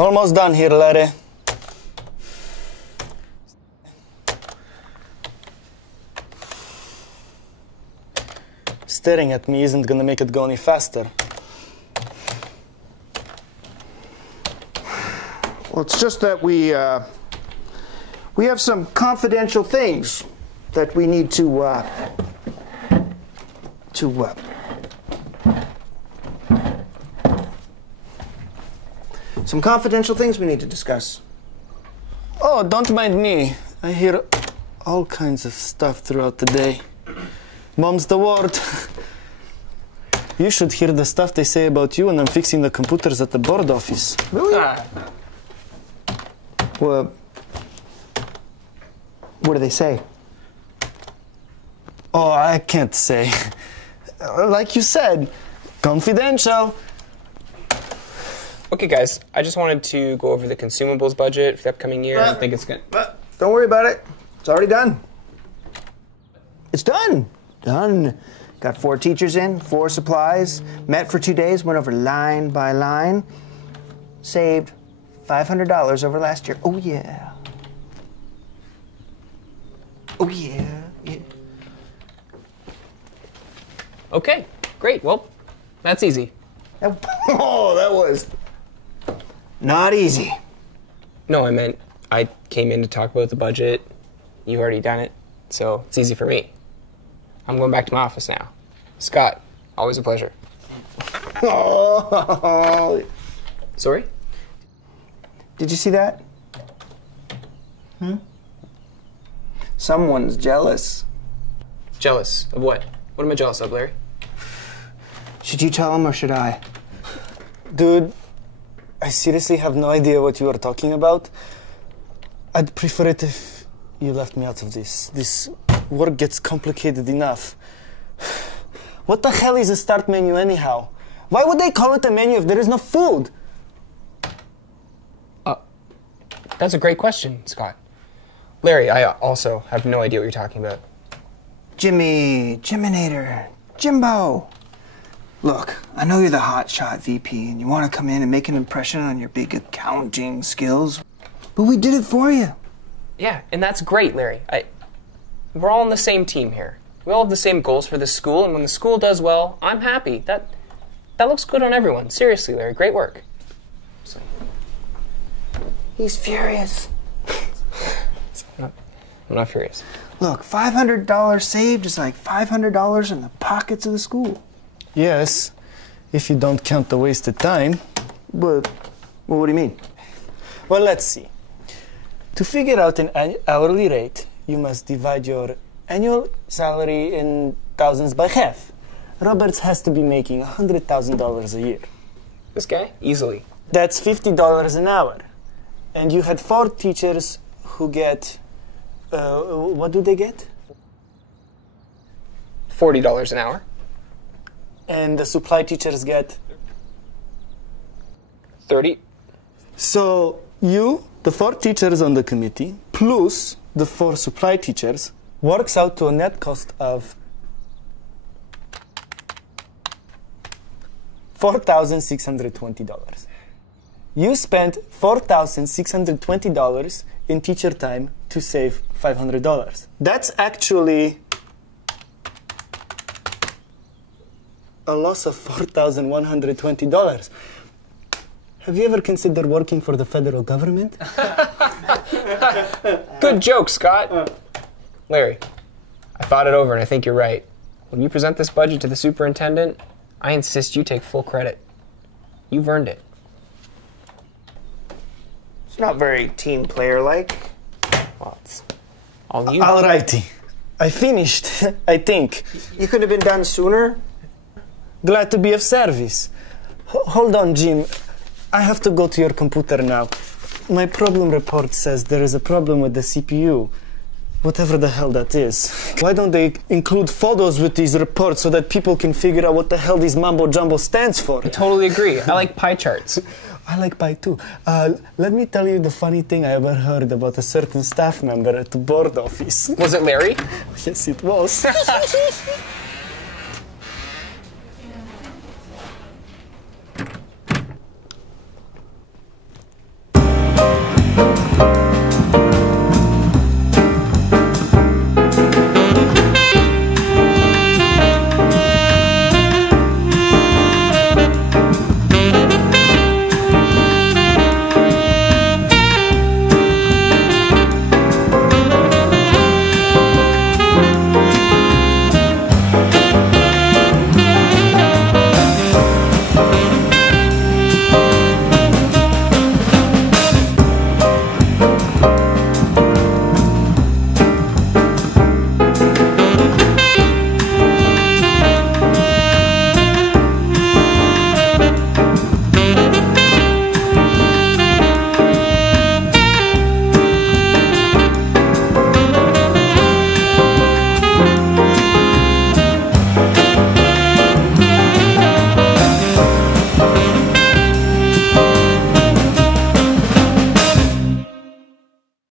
Almost done here, Larry. Staring at me isn't gonna make it go any faster. Well, it's just that we have some confidential things that we need to some confidential things we need to discuss. Oh, don't mind me. I hear all kinds of stuff throughout the day. Mom's the word. You should hear the stuff they say about you when I'm fixing the computers at the board office. Really? What do they say? Oh, I can't say. Like you said, confidential. Okay, guys, I just wanted to go over the consumables budget for the upcoming year. I think it's good. Don't worry about it. It's already done. It's done. Done. Got 4 teachers in, 4 supplies, met for 2 days, went over line by line, saved $500 over last year. Oh, yeah. Oh, yeah. Yeah. Okay, great. Well, that's easy. Oh, that was not easy. No, I meant I came in to talk about the budget. You've already done it, so it's easy for me. I'm going back to my office now. Scott, always a pleasure. Oh. Sorry? Did you see that? Someone's jealous. Jealous of what? What am I jealous of, Larry? Should you tell him or should I? Dude, I seriously have no idea what you are talking about. I'd prefer it if you left me out of this. This work gets complicated enough. What the hell is a start menu anyhow? Why would they call it a menu if there is no food? That's a great question, Scott. Larry, I also have no idea what you're talking about. Jiminator, Jimbo. Look, I know you're the hotshot VP and you want to come in and make an impression on your big accounting skills, but we did it for you. Yeah, and that's great, Larry. We're all on the same team here. We all have the same goals for the school, and when the school does well, I'm happy. That looks good on everyone. Seriously, Larry, great work. He's furious. I'm not furious. Look, $500 saved is like $500 in the pockets of the school. Yes, if you don't count the wasted time. But, well, what do you mean? Well, let's see. To figure out an hourly rate, you must divide your annual salary in thousands by half. Roberts has to be making $100,000 a year. This guy? Easily. That's $50 an hour. And you had 4 teachers who get, what do they get? $40 an hour. And the supply teachers get? 30. So you, the 4 teachers on the committee, plus the 4 supply teachers, works out to a net cost of $4,620. You spent $4,620 in teacher time to save $500. That's actually a loss of $4,120. Have you ever considered working for the federal government? Good joke, Scott. Larry, I thought it over and I think you're right. When you present this budget to the superintendent, I insist you take full credit. You've earned it. It's not very team player-like. Well, it's all you. Alrighty. I finished, I think. You could have been done sooner. Glad to be of service. Hold on, Jim. I have to go to your computer now. My problem report says there is a problem with the CPU. Whatever the hell that is. Why don't they include photos with these reports so that people can figure out what the hell this mumbo-jumbo stands for? I totally agree. I like pie charts. I like pie too. Let me tell you the funny thing I ever heard about a certain staff member at the board office. Was it Larry? Yes, it was.